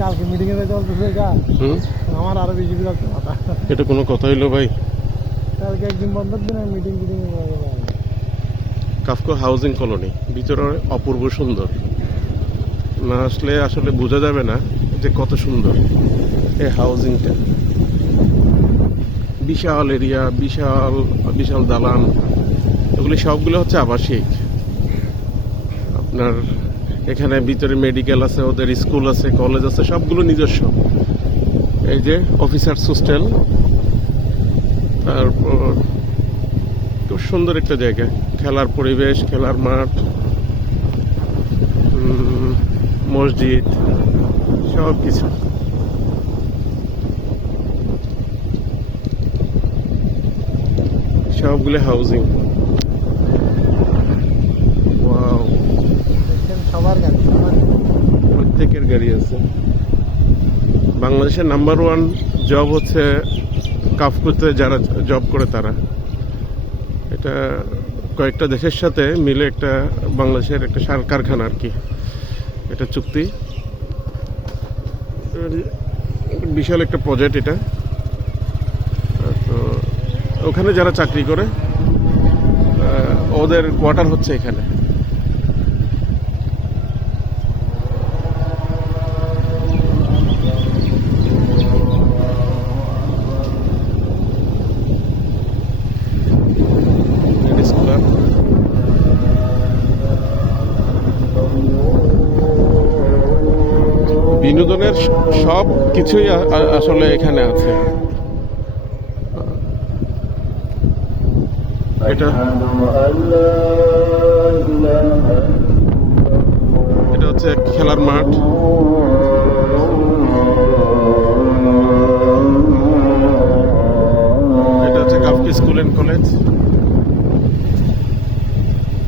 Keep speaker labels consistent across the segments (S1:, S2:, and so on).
S1: কালকে যেতে বলতেছে যা।
S2: হুম?
S1: আমার আরও বেশি বিরক্ত মাথা।
S2: এটা কোনো কথা হইল ভাই?
S1: কালকে একদিন বন্ধ দিন মিটিং টিটিং
S2: কাফকো হাউজিং কলোনি ভিতরে অপূর্ব সুন্দর। না আসলে আসলে বোঝা যাবে না যে কত সুন্দর এই হাউজিংটা বিশাল এরিয়া বিশাল বিশাল দালান। এগুলি সবগুলো হচ্ছে আবাসিক। আপনার এখানে ভিতরে মেডিকেল আছে, ওদের স্কুল আছে কলেজ আছে, সবগুলো নিজস্ব। এই যে অফিসার্স হোস্টেল তারপর খুব সুন্দর একটা জায়গা। খেলার পরিবেশ, খেলার মাঠ মসজিদ সব কিছু সবগুলো হাউজিং প্রত্যেকের গাড়ি আছে। বাংলাদেশের নাম্বার ওয়ান জব হচ্ছে কাফকুতে যারা জব করে তারা। এটা কয়েকটা দেশের সাথে মিলে একটা বাংলাদেশের একটা সার কারখানা আর কি। এটা চুক্তি। বিশাল একটা প্রজেক্ট এটা। তো ওখানে যারা চাকরি করে ওদের কোয়ার্টার হচ্ছে এখানে। বিনোদনের সব কিছুই আসলে এখানে আছে। এটা এটা হচ্ছে খেলার মাঠ। এটা হচ্ছে কাফকি স্কুল অ্যান্ড কলেজ।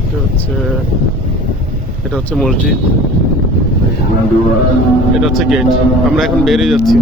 S2: এটা হচ্ছে এটা হচ্ছে মসজিদ। এটা হচ্ছে গেট আমরা এখন বেরিয়ে যাচ্ছি।